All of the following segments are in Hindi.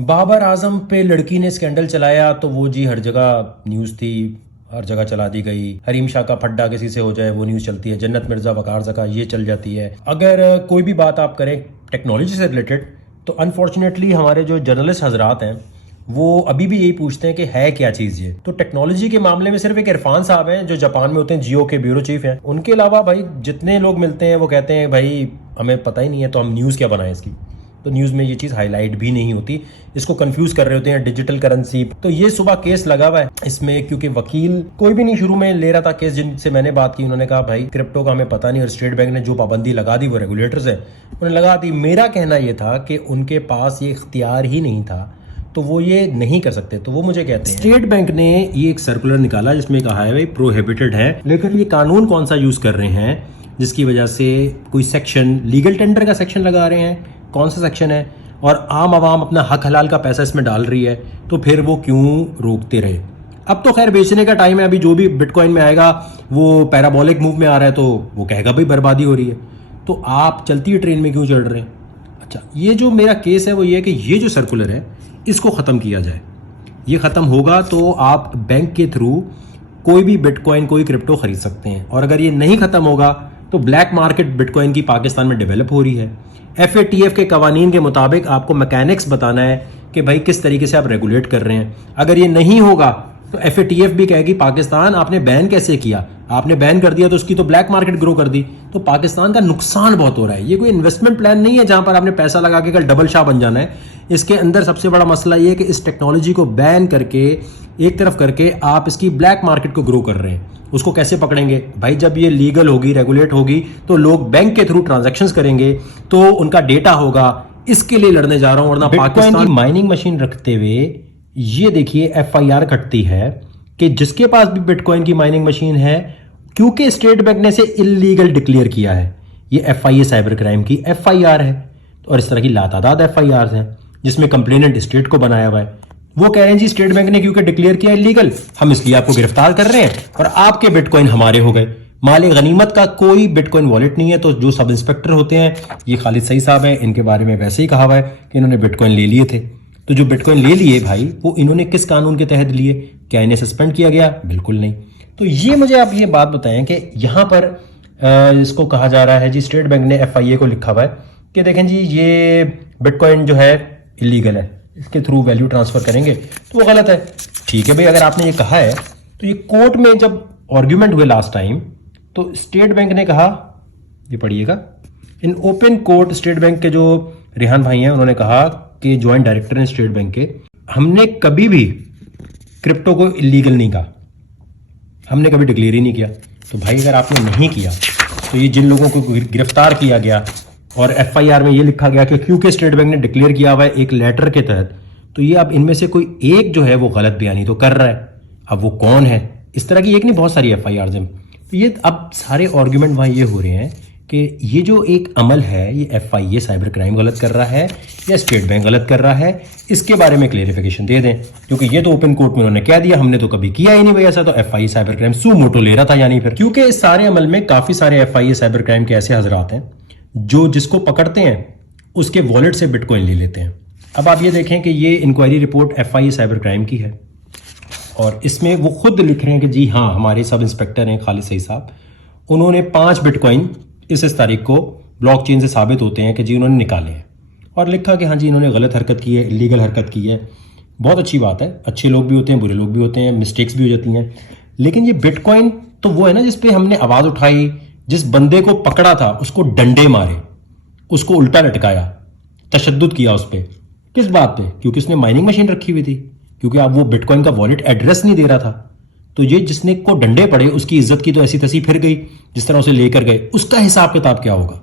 बाबर आजम पे लड़की ने स्कैंडल चलाया तो वो जी हर जगह न्यूज़ थी, हर जगह चला दी गई। हरीम शाह का फड्डा किसी से हो जाए वो न्यूज़ चलती है, जन्नत मिर्जा वकार जका ये चल जाती है। अगर कोई भी बात आप करें टेक्नोलॉजी से रिलेटेड तो अनफॉर्चुनेटली हमारे जो जर्नलिस्ट हजरात हैं वो अभी भी यही पूछते हैं कि है क्या चीज़ ये। तो टेक्नोलॉजी के मामले में सिर्फ एक इरफान साहब हैं जो जापान में होते हैं, जियो के ब्यूरो चीफ हैं। उनके अलावा भाई जितने लोग मिलते हैं वो कहते हैं भाई हमें पता ही नहीं है तो हम न्यूज़ क्या बनाएं इसकी। तो न्यूज़ में ये चीज़ हाईलाइट भी नहीं होती, इसको कंफ्यूज कर रहे होते हैं डिजिटल करेंसी। तो ये सुबह केस लगा हुआ है इसमें, क्योंकि वकील कोई भी नहीं शुरू में ले रहा था केस। जिनसे मैंने बात की उन्होंने कहा भाई क्रिप्टो का हमें पता नहीं और स्टेट बैंक ने जो पाबंदी लगा दी वो रेगुलेटर्स है उन्होंने लगा दी। मेरा कहना यह था कि उनके पास ये इख्तियार ही नहीं था तो वो ये नहीं कर सकते। तो वो मुझे कहते हैं स्टेट बैंक ने ये एक सर्कुलर निकाला जिसमें कहा है भाई प्रोहिबिटेड है, लेकिन ये कानून कौन सा यूज़ कर रहे हैं जिसकी वजह से कोई सेक्शन लीगल टेंडर का सेक्शन लगा रहे हैं, कौन सा सेक्शन है, और आम आवाम अपना हक हलाल का पैसा इसमें डाल रही है तो फिर वो क्यों रोकते रहे। अब तो खैर बेचने का टाइम है, अभी जो भी बिटकॉइन में आएगा वो पैराबोलिक मूव में आ रहा है तो वो कहेगा भाई बर्बादी हो रही है, तो आप चलती हुई ट्रेन में क्यों चढ़ रहे हैं। अच्छा, ये जो मेरा केस है वो ये है कि ये जो सर्कुलर है इसको ख़त्म किया जाए। ये ख़त्म होगा तो आप बैंक के थ्रू कोई भी बिटकॉइन कोई क्रिप्टो खरीद सकते हैं, और अगर ये नहीं ख़त्म होगा तो ब्लैक मार्केट बिटकॉइन की पाकिस्तान में डेवलप हो रही है। FATF के कवानीन के मुताबिक आपको मैकेनिक्स बताना है कि भाई किस तरीके से आप रेगुलेट कर रहे हैं। अगर ये नहीं होगा तो FATF भी कहेगी पाकिस्तान आपने बैन कैसे किया, आपने बैन कर दिया तो उसकी तो ब्लैक मार्केट ग्रो कर दी, तो पाकिस्तान का नुकसान बहुत हो रहा है। ये कोई इन्वेस्टमेंट प्लान नहीं है जहां पर आपने पैसा लगा के कल डबल शाह बन जाना है। इसके अंदर सबसे बड़ा मसला ये है कि इस टेक्नोलॉजी को बैन करके एक तरफ करके आप इसकी ब्लैक मार्केट को ग्रो कर रहे हैं। उसको कैसे पकड़ेंगे भाई, जब ये लीगल होगी रेगुलेट होगी तो लोग बैंक के थ्रू ट्रांजैक्शंस करेंगे तो उनका डेटा होगा। इसके लिए लड़ने जा रहा हूं, वरना पाकिस्तान की माइनिंग मशीन रखते हुए ये देखिए FIR कटती है कि जिसके पास भी बिटकॉइन की माइनिंग मशीन है, क्योंकि स्टेट बैंक ने इसे इलीगल डिक्लेयर किया है। ये FIA साइबर क्राइम की FIR है और इस तरह की लातादाद FIRs हैं जिसमें कंप्लेनेंट स्टेट को बनाया हुआ है। वो कह रहे हैं जी स्टेट बैंक ने क्योंकि डिक्लेयर किया इलीगल, हम इसलिए आपको गिरफ्तार कर रहे हैं और आपके बिटकॉइन हमारे हो गए। मालिक गनीमत का कोई बिटकॉइन वॉलेट नहीं है। तो जो सब इंस्पेक्टर होते हैं, ये खालिद सईद साहब हैं, इनके बारे में वैसे ही कहा हुआ है कि इन्होंने बिटकॉइन ले लिए थे। तो जो बिटकॉइन ले लिए भाई वो इन्होंने किस कानून के तहत लिए, क्या इन्हें सस्पेंड किया गया? बिल्कुल नहीं। तो ये मुझे आप ये बात बताएं कि यहाँ पर इसको कहा जा रहा है जी स्टेट बैंक ने FIA को लिखा हुआ है कि देखें जी ये बिटकॉइन जो है इलीगल है, इसके थ्रू वैल्यू ट्रांसफर करेंगे तो वो गलत है। ठीक है भाई, अगर आपने ये कहा है तो ये कोर्ट में जब आर्ग्यूमेंट हुए लास्ट टाइम तो स्टेट बैंक ने कहा, ये पढ़िएगा, in open court state bank के जो रेहान भाई हैं उन्होंने कहा कि ज्वाइंट डायरेक्टर हैं स्टेट बैंक के, हमने कभी भी क्रिप्टो को इलीगल नहीं कहा, हमने कभी डिक्लेयर ही नहीं किया। तो भाई अगर आपने नहीं किया तो ये जिन लोगों को गिरफ्तार किया गया और FIR में ये लिखा गया कि क्योंकि स्टेट बैंक ने डिक्लेयर किया हुआ है एक लेटर के तहत, तो ये अब इनमें से कोई एक जो है वो गलत बयानी तो कर रहा है। अब वो कौन है? इस तरह की एक नहीं बहुत सारी FIRs हैं। तो ये अब सारे आर्ग्यूमेंट वहाँ ये हो रहे हैं कि ये जो एक अमल है ये FIA साइबर क्राइम गलत कर रहा है या स्टेट बैंक गलत कर रहा है, इसके बारे में क्लेरिफिकेशन दे दें, क्योंकि ये तो ओपन कोर्ट में उन्होंने कह दिया हमने तो कभी किया ही नहीं भाई ऐसा। तो FIA साइबर क्राइम सू मोटो ले रहा था यानी फिर, क्योंकि इस सारे अमल में काफी सारे FIA साइबर क्राइम के ऐसे हजरात हैं जो जिसको पकड़ते हैं उसके वॉलेट से बिटकॉइन ले लेते हैं। अब आप ये देखें कि ये inquiry report FIA cyber crime की है और इसमें वो खुद लिख रहे हैं कि जी हाँ हमारे सब इंस्पेक्टर हैं खालिद सईद साहब, उन्होंने 5 बिटकॉइन इस तारीख को ब्लॉकचेन से साबित होते हैं कि जी उन्होंने निकाले हैं, और लिखा कि हाँ जी इन्होंने गलत हरकत की है, इलीगल हरकत की है। बहुत अच्छी बात है, अच्छे लोग भी होते हैं बुरे लोग भी होते हैं, मिस्टेक्स भी हो जाती हैं, लेकिन ये बिटकॉइन तो वो है ना जिसपे हमने आवाज़ उठाई, जिस बंदे को पकड़ा था उसको डंडे मारे, उसको उल्टा लटकाया, तशद्दुद किया उस पर। किस बात पे? क्योंकि उसने माइनिंग मशीन रखी हुई थी, क्योंकि अब वो बिटकॉइन का वॉलेट एड्रेस नहीं दे रहा था। तो ये जिसने को डंडे पड़े उसकी इज्जत की तो ऐसी तैसी फिर गई जिस तरह उसे लेकर गए, उसका हिसाब किताब क्या होगा?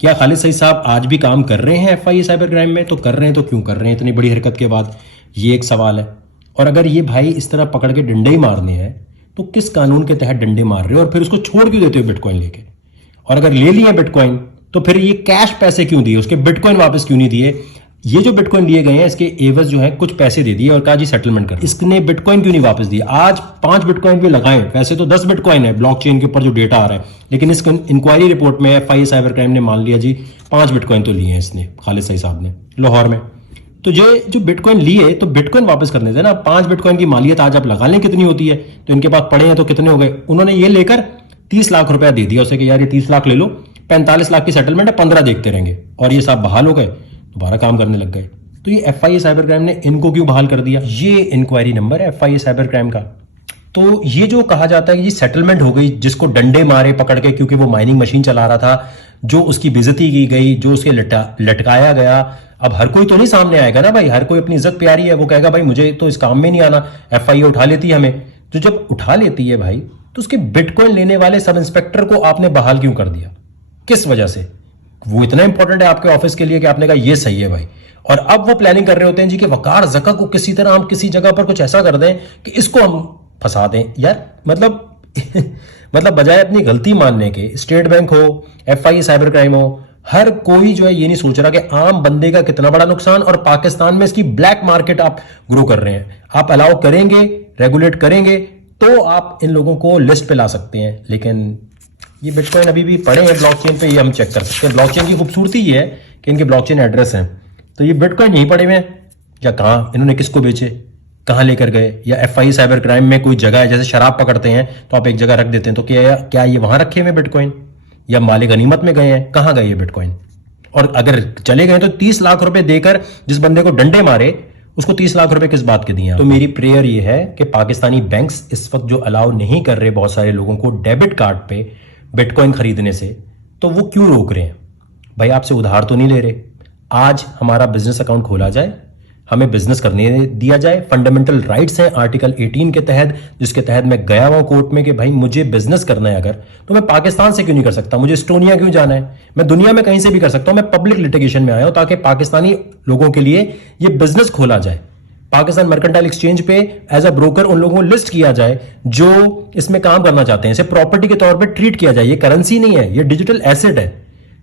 क्या खालिद सईद साहब आज भी काम कर रहे हैं FIA साइबर क्राइम में? तो कर रहे हैं, तो क्यों कर रहे हैं इतनी बड़ी हरकत के बाद? ये एक सवाल है। और अगर ये भाई इस तरह पकड़ के डंडे ही मारने हैं तो किस कानून के तहत डंडे मार रहे हो और फिर उसको छोड़ क्यों देते हो बिटकॉइन लेके? और अगर ले लिए बिटकॉइन तो फिर ये कैश पैसे क्यों दिए, उसके बिटकॉइन वापस क्यों नहीं दिए? ये जो बिटकॉइन लिए गए हैं इसके एवज जो है कुछ पैसे दे दिए और कहा जी सेटलमेंट कर, इसने बिटकॉइन क्यों नहीं वापस दिए? आज 5 बिटकॉइन भी लगाए, वैसे तो 10 बिटकॉइन है ब्लॉकचेन के ऊपर जो डेटा आ रहा है, लेकिन इस इंक्वायरी रिपोर्ट में FIA साइबर क्राइम ने मान लिया जी 5 बिटकॉइन तो लिए हैं इसने, खालिद सईद साहब ने, लाहौर में। तो ये जो बिटकॉइन लिए तो बिटकॉइन वापस करने थे ना। 5 बिटकॉइन की मालियत आज आप लगा लें कितनी होती है, तो इनके पास पड़े हैं तो कितने हो गए। उन्होंने ये लेकर 30 लाख रुपया दे दिया उसे कि यार ये 30 लाख ले लो, 45 लाख की सेटलमेंट है, 15 देखते रहेंगे, और ये साहब बहाल हो गए, दोबारा काम करने लग गए। तो ये FIA साइबर क्राइम ने इनको क्यों बहाल कर दिया, ये इंक्वायरी नंबर है FIA साइबर क्राइम का। तो ये जो कहा जाता है कि ये सेटलमेंट हो गई, जिसको डंडे मारे पकड़ के क्योंकि वो माइनिंग मशीन चला रहा था, जो उसकी बेइज्जती की गई, जो उसके लटकाया गया। अब हर कोई तो नहीं सामने आएगा ना भाई, हर कोई अपनी इज्जत प्यारी है, वो कहेगा भाई मुझे तो इस काम में नहीं आना। FIA उठा लेती है हमें, तो जब उठा लेती है भाई, तो उसके बिटकॉइन लेने वाले सब इंस्पेक्टर को आपने बहाल क्यों कर दिया, किस वजह से? वो इतना इंपॉर्टेंट है आपके ऑफिस के लिए कि आपने कहा ये सही है भाई। और अब वो प्लानिंग कर रहे होते हैं जी कि वकार जका को किसी तरह हम किसी जगह पर कुछ ऐसा कर दें कि इसको हम फंसा दें। यार मतलब मतलब बजाय अपनी गलती मानने के, स्टेट बैंक हो, FIA साइबर क्राइम हो, हर कोई जो है ये नहीं सोच रहा कि आम बंदे का कितना बड़ा नुकसान, और पाकिस्तान में इसकी ब्लैक मार्केट आप ग्रो कर रहे हैं। आप अलाउ करेंगे, रेगुलेट करेंगे तो आप इन लोगों को लिस्ट पे ला सकते हैं। लेकिन ये बिटकॉइन अभी भी पड़े हैं ब्लॉकचेन पे, ये हम चेक कर सकते हैं। ब्लॉकचेन की खूबसूरती ये है कि इनके ब्लॉकचेन एड्रेस हैं, तो ये बिटकॉइन यहीं पड़े हुए हैं, या कहाँ इन्होंने किसको बेचे, कहाँ लेकर गए, या FIA साइबर क्राइम में कोई जगह है, जैसे शराब पकड़ते हैं तो आप एक जगह रख देते हैं, तो क्या ये वहां रखे हुए बिटकॉइन, या माले गनीमत में गए हैं, कहाँ गए ये बिटकॉइन? और अगर चले गए तो 30 लाख रुपए देकर जिस बंदे को डंडे मारे उसको 30 लाख रुपए किस बात के दिए? तो मेरी प्रेयर ये है कि पाकिस्तानी बैंक्स इस वक्त जो अलाउ नहीं कर रहे बहुत सारे लोगों को डेबिट कार्ड पे बिटकॉइन खरीदने से, तो वो क्यों रोक रहे हैं? भाई आपसे उधार तो नहीं ले रहे। आज हमारा बिजनेस अकाउंट खोला जाए, हमें बिजनेस करने दिया जाए, फंडामेंटल राइट्स हैं आर्टिकल 18 के तहत, जिसके तहत मैं गया हुआ कोर्ट में कि भाई मुझे बिजनेस करना है अगर, तो मैं पाकिस्तान से क्यों नहीं कर सकता? मुझे एस्टोनिया क्यों जाना है? मैं दुनिया में कहीं से भी कर सकता हूं। मैं पब्लिक लिटिगेशन में आया हूं ताकि पाकिस्तानी लोगों के लिए ये बिजनेस खोला जाए। पाकिस्तान मर्केंटाइल एक्सचेंज पे एज अ ब्रोकर उन लोगों को लिस्ट किया जाए जो इसमें काम करना चाहते हैं, इसे प्रॉपर्टी के तौर पे ट्रीट किया जाए। ये करेंसी नहीं है, ये डिजिटल एसेट है।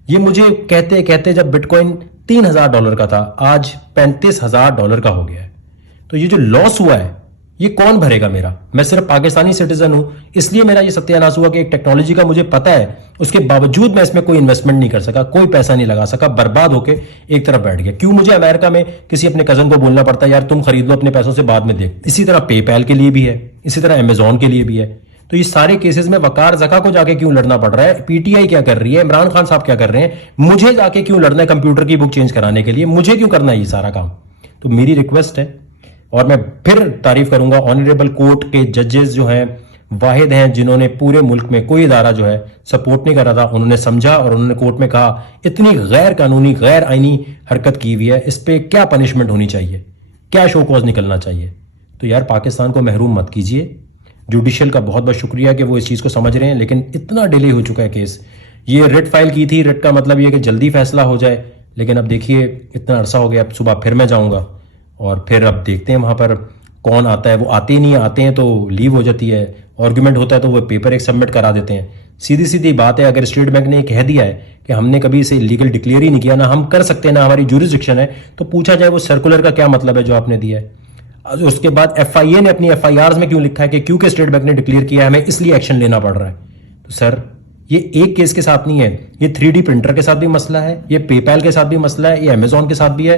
ये मुझे कहते कहते जब बिटकॉइन $3,000 का था, आज $35,000 का हो गया है। तो ये जो लॉस हुआ है ये कौन भरेगा मेरा? मैं सिर्फ पाकिस्तानी सिटीजन हूं, इसलिए मेरा ये सत्यानाश हुआ कि एक टेक्नोलॉजी का मुझे पता है, उसके बावजूद मैं इसमें कोई इन्वेस्टमेंट नहीं कर सका, कोई पैसा नहीं लगा सका, बर्बाद होके एक तरफ बैठ गया। क्यों मुझे अमेरिका में किसी अपने कजन को बोलना पड़ता है यार तुम खरीद लो अपने पैसों से, बाद में देख। इसी तरह पेपैल के लिए भी है, इसी तरह अमेजॉन के लिए भी है। तो ये सारे केसेस में वकार जका को जाके क्यों लड़ना पड़ रहा है? PTI क्या कर रही है? इमरान खान साहब क्या कर रहे हैं? मुझे जाके क्यों लड़ना है कंप्यूटर की बुक चेंज कराने के लिए? मुझे क्यों करना है ये सारा काम? तो मेरी रिक्वेस्ट है, और मैं फिर तारीफ करूंगा ऑनरेबल कोर्ट के जजेस जो हैं, वाहिद हैं जिन्होंने पूरे मुल्क में कोई इदारा जो है सपोर्ट नहीं कर रहा था, उन्होंने समझा और उन्होंने कोर्ट में कहा इतनी गैर कानूनी गैर आईनी हरकत की हुई है, इस पर क्या पनिशमेंट होनी चाहिए, क्या शो कॉज निकलना चाहिए। तो यार पाकिस्तान को महरूम मत कीजिए। जुडिशियल का बहुत बहुत शुक्रिया कि वो इस चीज़ को समझ रहे हैं, लेकिन इतना डिले हो चुका है केस। ये रिट फाइल की थी, रिट का मतलब ये कि जल्दी फैसला हो जाए, लेकिन अब देखिए इतना अरसा हो गया। अब सुबह फिर मैं जाऊंगा और फिर अब देखते हैं वहाँ पर कौन आता है। वो आते ही नहीं, आते हैं तो लीव हो जाती है, आर्गूमेंट होता है तो वो पेपर एक सबमिट करा देते हैं। सीधी सीधी बात है, अगर स्टेट बैंक ने कह दिया है कि हमने कभी इसे लीगल डिक्लेयर ही नहीं किया, ना हम कर सकते ना हमारी ज्यूरिसडिक्शन है, तो पूछा जाए वो सर्कुलर का क्या मतलब है जो आपने दिया है। उसके बाद FIA ने अपनी FIRs में क्यों लिखा है कि क्योंकि स्टेट बैंक ने डिक्लेयर किया है हमें इसलिए एक्शन लेना पड़ रहा है। तो सर ये एक केस के साथ नहीं है, ये 3D प्रिंटर के साथ भी मसला है, ये पेपैल के साथ भी मसला है, ये अमेजॉन के साथ भी है।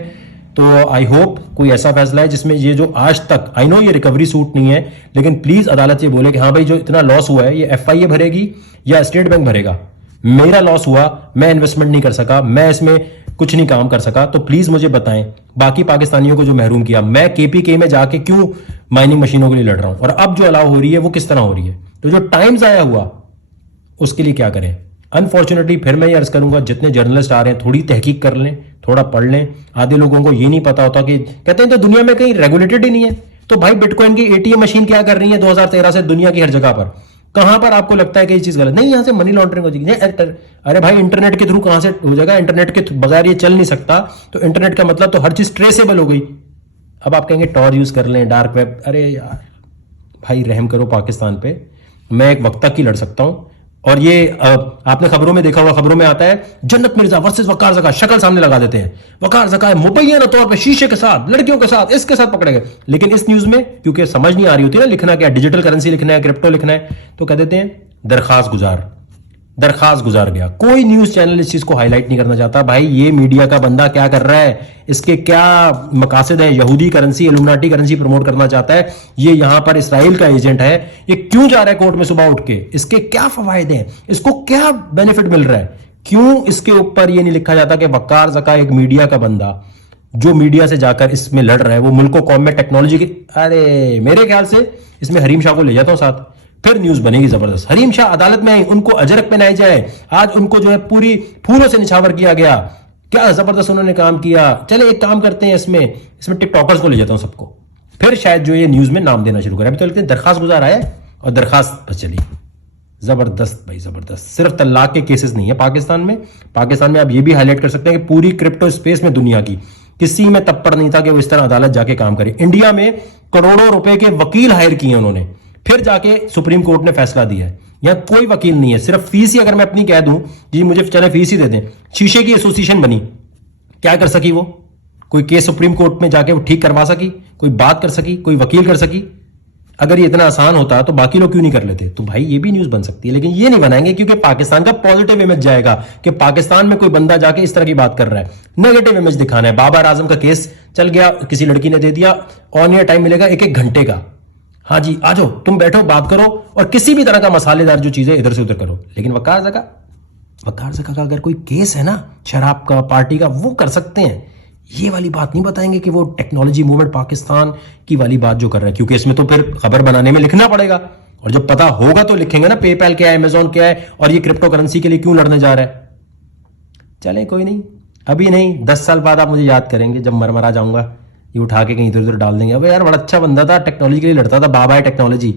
तो आई होप कोई ऐसा फैसला है जिसमें ये जो आज तक, आई नो ये रिकवरी सूट नहीं है, लेकिन प्लीज अदालत ये बोले कि हाँ भाई जो इतना लॉस हुआ है ये FIA भरेगी या स्टेट बैंक भरेगा। मेरा लॉस हुआ, मैं इन्वेस्टमेंट नहीं कर सका, मैं इसमें कुछ नहीं काम कर सका, तो प्लीज मुझे बताएं। बाकी पाकिस्तानियों को जो महरूम किया, मैं KPK में जाके क्यों माइनिंग मशीनों के लिए लड़ रहा हूं, और अब जो अलाउ हो रही है वो किस तरह हो रही है। तो जो टाइम जाया हुआ उसके लिए क्या करें। अनफॉर्चुनेटली फिर मैं ये अर्ज करूंगा, जितने जर्नलिस्ट आ रहे हैं थोड़ी तहकीक कर लें, थोड़ा पढ़ लें। आधे लोगों को ये नहीं पता होता कि कहते हैं तो दुनिया में कहीं रेगुलेटेड ही नहीं है। तो भाई बिटकॉइन की ATM मशीन क्या कर रही है 2013 से दुनिया की हर जगह पर? कहां पर आपको लगता है कि ये चीज गलत नहीं, यहां से मनी लॉन्ड्रिंग हो जाएगी? अरे भाई इंटरनेट के थ्रू कहां से हो जाएगा? इंटरनेट के बगैर ये चल नहीं सकता। तो इंटरनेट का मतलब तो हर चीज ट्रेसेबल हो गई। अब आप कहेंगे टॉर यूज कर लें, डार्क वेब। अरे यार भाई रहम करो पाकिस्तान पे। मैं एक वक्त तक ही लड़ सकता हूं। और ये आपने खबरों में देखा होगा, खबरों में आता है जन्नत मिर्जा वर्सेस वकार जका, शक्ल सामने लगा देते हैं। वकार जका मुबैना तौर पे शीशे के साथ, लड़कियों के साथ, इसके साथ पकड़े गए। लेकिन इस न्यूज में क्योंकि समझ नहीं आ रही होती ना लिखना क्या, डिजिटल करेंसी लिखना है, क्रिप्टो लिखना है, तो कह देते हैं दरखास्त गुजार। दरखास्त गुजार गया। कोई न्यूज चैनल इस चीज को हाईलाइट नहीं करना चाहता। भाई ये मीडिया का बंदा क्या कर रहा है, इसके क्या मकासद है, यहूदी करेंसी, इल्यूमिनाटी करेंसी प्रमोट करना चाहता है, ये यहां पर इसराइल का एजेंट है, ये क्यों जा रहा है कोर्ट में सुबह उठ के, इसके क्या फवायद हैं, इसको क्या बेनिफिट मिल रहा है, क्यों इसके ऊपर ये नहीं लिखा जाता कि वकार ज़का एक मीडिया का बंदा जो मीडिया से जाकर इसमें लड़ रहा है, वो मुल्क कौम में टेक्नोलॉजी की, अरे मेरे ख्याल से इसमें हरीम शाह को ले जाता हूं साथ, फिर न्यूज बनेगी जबरदस्त। हरीम शाह अदालत में आए, उनको अजरक पहनाई जाए, आज उनको जो है पूरी फूलों से निछावर किया गया, क्या जबरदस्त उन्होंने काम किया। चले एक काम करते हैं, इसमें टिकटॉकर्स को ले जाता हूं सबको, फिर शायद जो ये न्यूज में नाम देना शुरू करें। अभी तो लगते हैं दरखास्त गुजार आया और दरखास्त बस चली। जबरदस्त भाई जबरदस्त। सिर्फ तलाक के केसेस नहीं है पाकिस्तान में आप ये भी हाईलाइट कर सकते हैं कि पूरी क्रिप्टो स्पेस में दुनिया की किसी में तप्पड़ नहीं था कि वो इस तरह अदालत जाके काम करे। इंडिया में करोड़ों रुपए के वकील हायर किए उन्होंने, फिर जाके सुप्रीम कोर्ट ने फैसला दिया है। यहां कोई वकील नहीं है, सिर्फ फीस ही अगर मैं अपनी कह दूं जी मुझे चले फीस ही दे दें। शीशे की एसोसिएशन बनी, क्या कर सकी वो? कोई केस सुप्रीम कोर्ट में जाके वो ठीक करवा सकी? कोई बात कर सकी? कोई वकील कर सकी? अगर ये इतना आसान होता तो बाकी लोग क्यों नहीं कर लेते? तो भाई ये भी न्यूज बन सकती है, लेकिन ये नहीं बनाएंगे क्योंकि पाकिस्तान का पॉजिटिव इमेज जाएगा कि पाकिस्तान में कोई बंदा जाके इस तरह की बात कर रहा है। नेगेटिव इमेज दिखाना है। बाबर आजम का केस चल गया, किसी लड़की ने दे दिया, ऑन एयर टाइम मिलेगा 1-1 घंटे का। हाँ जी आ जाओ, तुम बैठो बात करो और किसी भी तरह का मसालेदार जो चीजें इधर से उधर करो। लेकिन वकार ज़का का अगर कोई केस है ना शराब का, पार्टी का, वो कर सकते हैं। ये वाली बात नहीं बताएंगे कि वो टेक्नोलॉजी मूवमेंट पाकिस्तान की वाली बात जो कर रहा है, क्योंकि इसमें तो फिर खबर बनाने में लिखना पड़ेगा और जब पता होगा तो लिखेंगे ना पेपैल क्या है, अमेजॉन क्या है और ये क्रिप्टो करेंसी के लिए क्यों लड़ने जा रहा है। चले कोई नहीं, अभी नहीं 10 साल बाद आप मुझे याद करेंगे जब मरमरा जाऊंगा, ये उठा के कहीं इधर उधर डाल देंगे। अबे यार बड़ा अच्छा बंदा था, टेक्नोलॉजी के लिए लड़ता था, बाबा है टेक्नोलॉजी।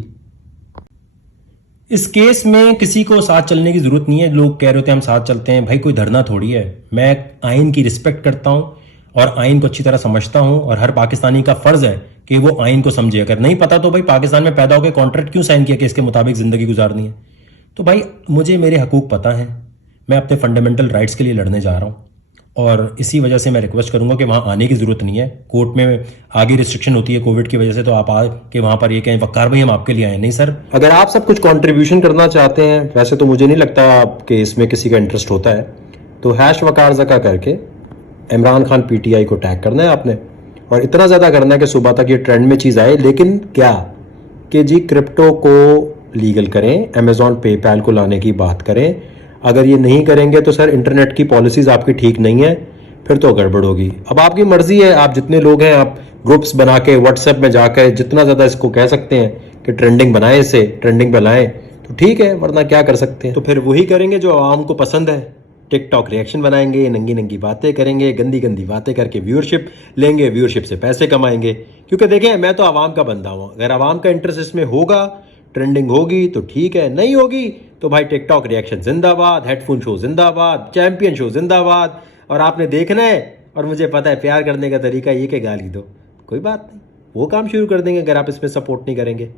इस केस में किसी को साथ चलने की जरूरत नहीं है। लोग कह रहे थे हम साथ चलते हैं, भाई कोई धरना थोड़ी है। मैं आइन की रिस्पेक्ट करता हूं और आइन को अच्छी तरह समझता हूं और हर पाकिस्तानी का फर्ज है कि वो आइन को समझे। अगर नहीं पता तो भाई पाकिस्तान में पैदा होकर कॉन्ट्रैक्ट क्यों साइन किया कि इसके मुताबिक जिंदगी गुजारनी है। तो भाई मुझे मेरे हकूक पता है, मैं अपने फंडामेंटल राइट्स के लिए लड़ने जा रहा हूं और इसी वजह से मैं रिक्वेस्ट करूंगा कि वहां आने की जरूरत नहीं है। कोर्ट में आगे रिस्ट्रिक्शन होती है कोविड की वजह से, तो आप आके वहां पर ये कहें वकार भाई हम आपके लिए आए। नहीं सर, अगर आप सब कुछ कंट्रीब्यूशन करना चाहते हैं, वैसे तो मुझे नहीं लगता कि इसमें किसी का इंटरेस्ट होता है, तो #वकार ज़का करके इमरान खान PTI को टैग करना है आपने और इतना ज़्यादा करना है कि सुबह तक ये ट्रेंड में चीज़ आए। लेकिन क्या कि जी क्रिप्टो को लीगल करें, अमेजॉन पेपैल को लाने की बात करें। अगर ये नहीं करेंगे तो सर इंटरनेट की पॉलिसीज़ आपकी ठीक नहीं है, फिर तो गड़बड़ होगी। अब आपकी मर्जी है, आप जितने लोग हैं आप ग्रुप्स बना के व्हाट्सएप में जाकर जितना ज़्यादा इसको कह सकते हैं कि ट्रेंडिंग बनाएं, इसे ट्रेंडिंग पे लाएं तो ठीक है, वरना क्या कर सकते हैं। तो फिर वही करेंगे जो आवाम को पसंद है। टिकटॉक रिएक्शन बनाएंगे, नंगी नंगी बातें करेंगे, गंदी गंदी बातें करके व्यूअरशिप लेंगे, व्यूअरशिप से पैसे कमाएंगे। क्योंकि देखें मैं तो आवाम का बंदा हूँ, अगर आवाम का इंटरेस्ट इसमें होगा, ट्रेंडिंग होगी तो ठीक है, नहीं होगी तो भाई टिकटॉक रिएक्शन जिंदाबाद, हेडफोन शो जिंदाबाद, चैंपियन शो जिंदाबाद। और आपने देखना है और मुझे पता है प्यार करने का तरीका ये कि गाली दो, कोई बात नहीं, वो काम शुरू कर देंगे अगर आप इसमें सपोर्ट नहीं करेंगे।